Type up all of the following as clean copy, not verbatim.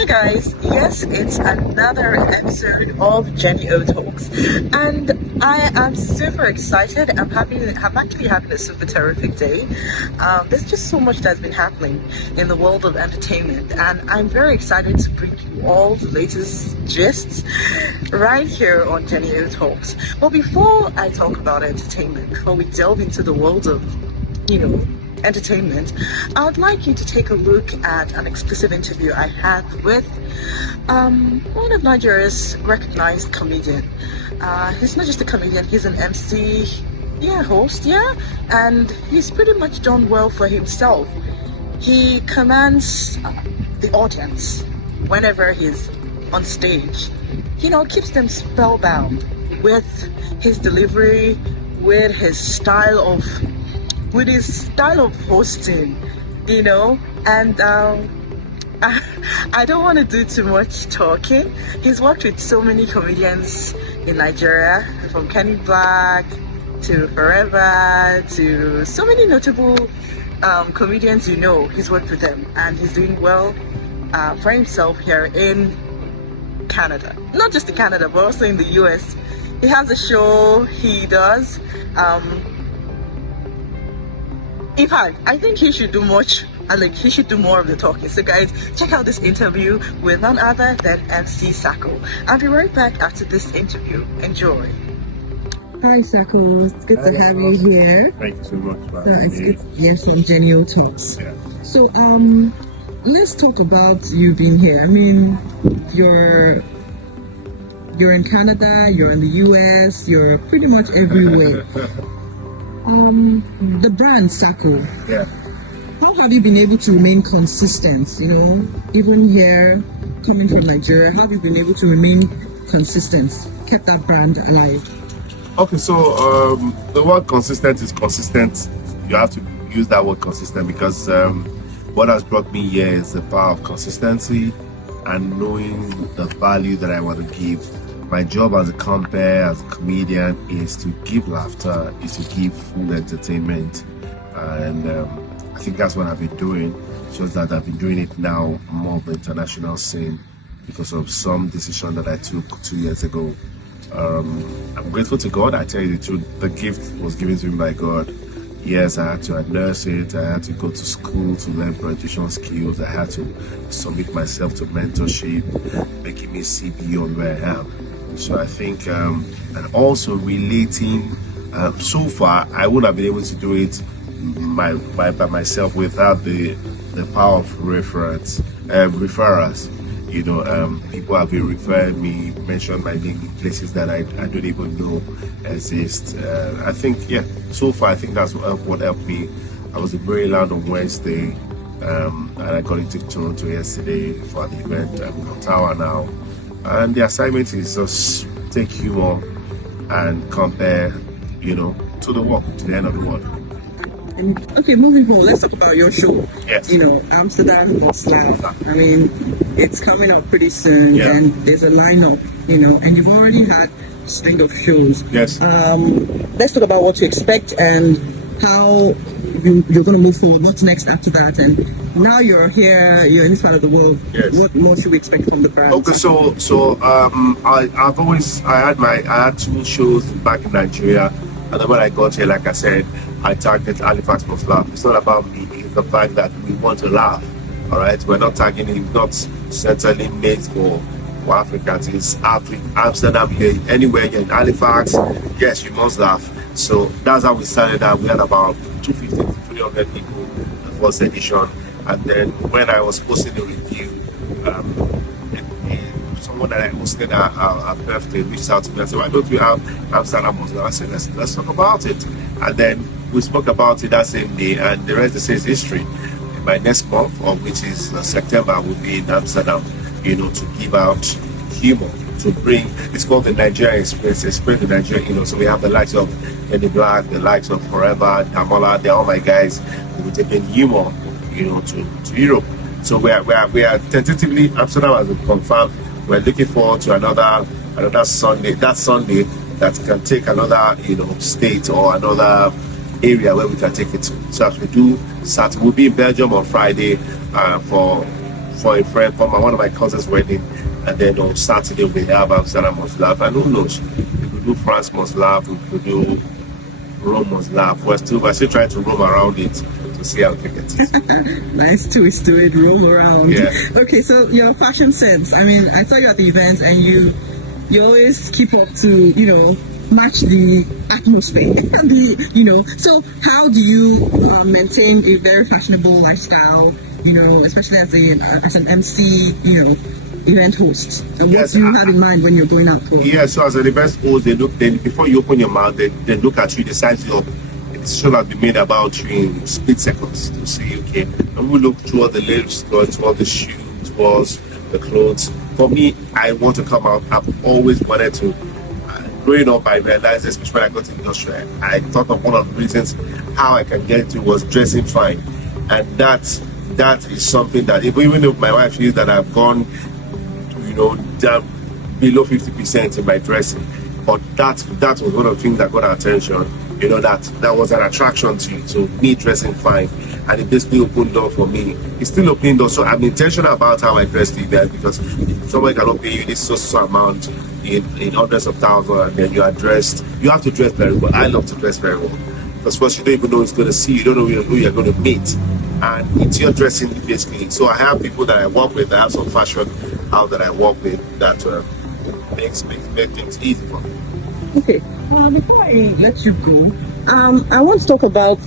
Hey guys, yes, it's another episode of Jenny O Talks, and I am super excited. I'm actually having a super terrific day. There's just so much that's been happening in the world of entertainment, and I'm very excited to bring you all the latest gists right here on Jenny O Talks. Well, before I talk about entertainment, before we delve into the world of, entertainment, I would like you to take a look at an exclusive interview I had with one of Nigeria's recognized comedian. He's not just a comedian, he's an MC, host, and he's pretty much done well for himself. He commands the audience whenever he's on stage. Keeps them spellbound with his delivery, with his style of hosting, and I don't want to do too much talking. He's worked with so many comedians in Nigeria, from Kenny Black to Forever to so many notable comedians. He's worked with them, and he's doing well for himself here in Canada. Not just in Canada, but also in the US. He has a show he does. In fact, I think he should do much. He should do more of the talking. So guys, check out this interview with none other than MC Saco. I'll be right back after this interview. Enjoy. Hi Saco, it's good to have you here. Thank you so much. It's good to hear some genuine talks. Yeah. So let's talk about you being here. I mean, you're in Canada, you're in the US, you're pretty much everywhere. The brand Saco. Yeah. How have you been able to remain consistent? Even here, coming from Nigeria, how have you been able to remain consistent, kept that brand alive? Okay, so the word consistent is consistent. You have to use that word consistent because what has brought me here is the power of consistency and knowing the value that I want to give. My job as a compere, as a comedian, is to give laughter, is to give full entertainment, and I think that's what I've been doing. Just that I've been doing it now more of the international scene because of some decision that I took 2 years ago. I'm grateful to God. I tell you the truth, the gift was given to me by God. Yes, I had to nurse it. I had to go to school to learn presentation skills. I had to submit myself to mentorship, making me see beyond where I am. So I think, and also relating, so far I would have been able to do it by myself without the power of referrals. People have been referring me, mentioned my name in places that I don't even know exist. I think, so far I think that's what helped me. I was in Maryland on Wednesday, and I got into Toronto yesterday for an event. I'm in Ottawa now. And the assignment is just take humor and compare, to the world, to the end of the world. Okay, moving forward, let's talk about your show. Yes. Amsterdam Hot Slap. I mean, it's coming up pretty soon, and there's a lineup, and you've already had a string of shows. Yes. Let's talk about what to expect and how you're going to move forward. What's next after that? And now you're here, you're in this part of the world. Yes. What more should we expect from the brand? Okay, so I had 2 shows back in Nigeria, and then when I got here, like I said, I targeted Halifax Must Laugh. It's not about me, it's the fact that we want to laugh. All right, we're not targeting, not certainly made for Africans. It's Amsterdam here, anywhere you're in Halifax, yes, you must laugh. So that's how we started out. We had about 250 to 300 people the first edition, and then when I was posting the review, someone that I hosted a birthday reached out to me and said, why don't we have Amsterdam? I said, let's talk about it. And then we spoke about it that same day, and the rest is history. My next month, which is September, will be in Amsterdam, to give out humor, to bring, it's called the Nigerian Experience, the Nigerian, so we have the likes of Kenny Black, the likes of Forever, Damola, they're all my guys who will take in humor, to Europe. So we are tentatively, Amsterdam has been confirmed. We're looking forward to another Sunday, that can take another, state or another area where we can take it to. So as we do, we'll be in Belgium on Friday for for a friend for one of my cousin's wedding, and then on Saturday we have Amsterdam Must Laugh. And who knows? We could do France Must Laugh, we could do Rome Must Laugh. We're still trying to roam around it to see how we get it. Nice twist to it, roll around. Yeah. Okay, so your fashion sense. I mean, I saw you at the event, and you always keep up to match the atmosphere. So how do you maintain a very fashionable lifestyle? Especially as an MC, event host. And Yes, what do you have in mind when you're going out for? Yeah, so as an event host, then before you open your mouth, they look at you, they size you up. A decision has been made about you in split seconds to see, okay, and we look toward the lips, toward the shoe, towards the clothes. For me, I want to come out. I've always wanted to. Growing up, I realized, especially when I got to the industry, I thought of one of the reasons how I can get to was dressing fine, and that is something that even if my wife feels that I've gone down below 50% in my dressing, but that was one of the things that got our attention. That was an attraction to me dressing fine, and it basically opened door for me. It's still opening door, so I'm intentional about how I dress the event, because somebody cannot pay you this so amount in hundreds of thousands, and then you have to dress very well. I love to dress very well, because first you don't even know who's going to see you, don't know who you're going to meet, and it's your dressing basically. So I have people that I work with, I have some fashion house that I work with that makes things easy for me. Okay, before I let you go, I want to talk about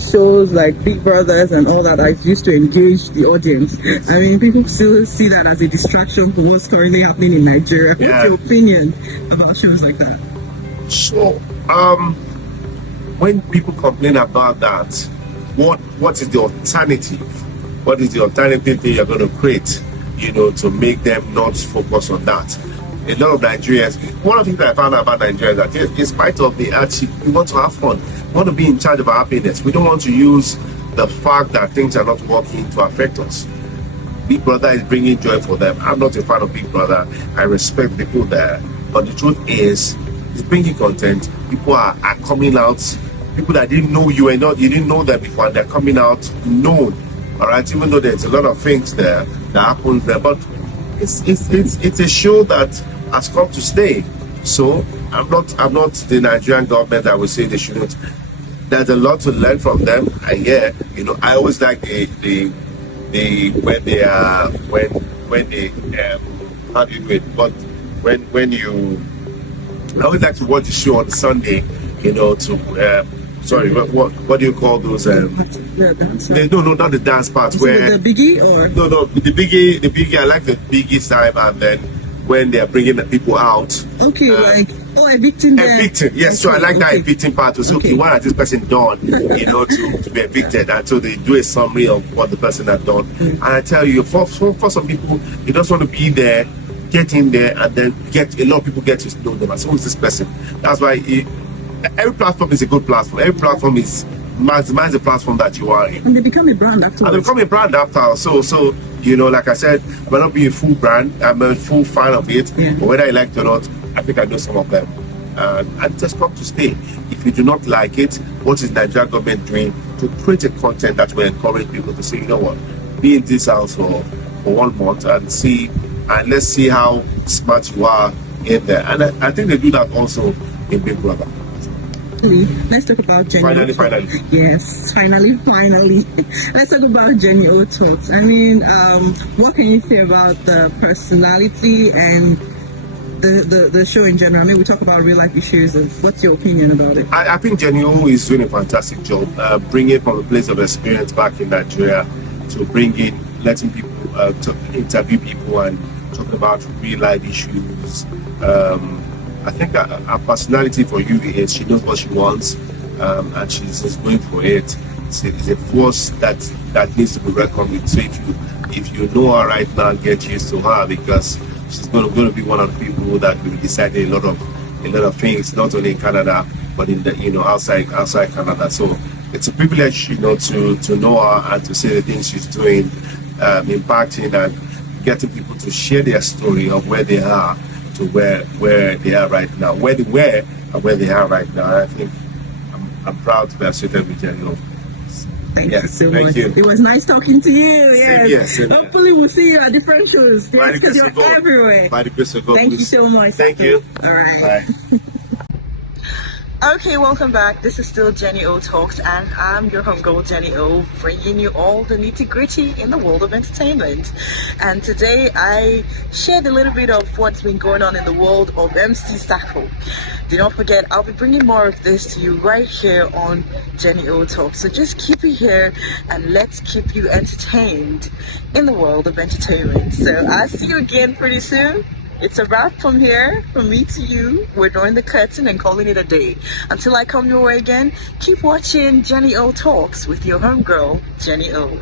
shows like Big Brothers and all that used to engage the audience. Yes. I mean, people still see that as a distraction for what's currently happening in Nigeria. Yeah. What's your opinion about shows like that? So, when people complain about that, what is the alternative? What is the alternative thing you're going to create, to make them not focus on that? A lot of Nigerians, one of the things that I found out about Nigerians is that in spite of the hardship, we want to have fun. We want to be in charge of our happiness. We don't want to use the fact that things are not working to affect us. Big Brother is bringing joy for them. I'm not a fan of Big Brother. I respect people there. But the truth is, it's bringing content. People are coming out. People that didn't know you didn't know them before, and they're coming out known. All right, even though there's a lot of things there that happens there, but it's a show that has come to stay. So I'm not the Nigerian government that will say they shouldn't. There's a lot to learn from them, and I always like the when they how do you do it? But when you, I always like to watch the show on Sunday, sorry, what do you call those? No, not the dance part. Where the biggie or no, the biggie. I like the biggie time, and then when they are bringing the people out. Okay, evicting them. Evicting, yes. So I like that evicting part. To say, okay, what has this person done, to be evicted? And so they do a summary of what the person has done. And I tell you, for some people, you just want to be there, get in there, and then a lot of people get to know them. So who's this person? That's why every platform is a good platform. Every platform is maximize the platform that you are in. And they become a brand after. And they become a brand after. So like I said, we're not being a full brand. I'm a full fan of it. Yeah. But whether I like it or not, I think I know some of them. And just come to stay. If you do not like it, what is Nigerian government doing to create a content that will encourage people to say, you know what, be in this house for 1 month and let's see how smart you are in there. And I think they do that also in Big Brother. Let's talk about Jenny. Finally. Yes, finally. Let's talk about Jenny Otot. I mean, what can you say about the personality and the show in general? I mean, we talk about real life issues, and what's your opinion about it? I think Jenny O is doing a fantastic job, bringing from a place of experience back in Nigeria to letting people to interview people and talk about real life issues. I think her personality for you is she knows what she wants, and she's just going for it. It's a force that needs to be reckoned with. So if you know her right now, get used to her, because she's going to be one of the people that will be deciding a lot of things, not only in Canada but in the outside Canada. So it's a privilege to know her and to see the things she's doing, impacting and getting people to share their story of where they are to where they are right now, where they were and where they are right now. I think I'm proud to be associated with Jenny. Thank you so thank much. you. It was nice talking to you. Same Yes. here, same here. Hopefully, we'll see you at different shows. By the Yes, because grace you're of God. everywhere. By the grace of God. Thank you please. so much. Thank you. All right. Bye. Okay, welcome back. This is still Jenny O Talks, and I'm your homegirl Jenny O, bringing you all the nitty gritty in the world of entertainment. And today I shared a little bit of what's been going on in the world of MC Saco. Do not forget, I'll be bringing more of this to you right here on Jenny O Talks. So just keep it here and let's keep you entertained in the world of entertainment. So I'll see you again pretty soon. It's a wrap from here, from me to you. We're drawing the curtain and calling it a day. Until I come your way again, keep watching Jenny O Talks with your homegirl, Jenny O.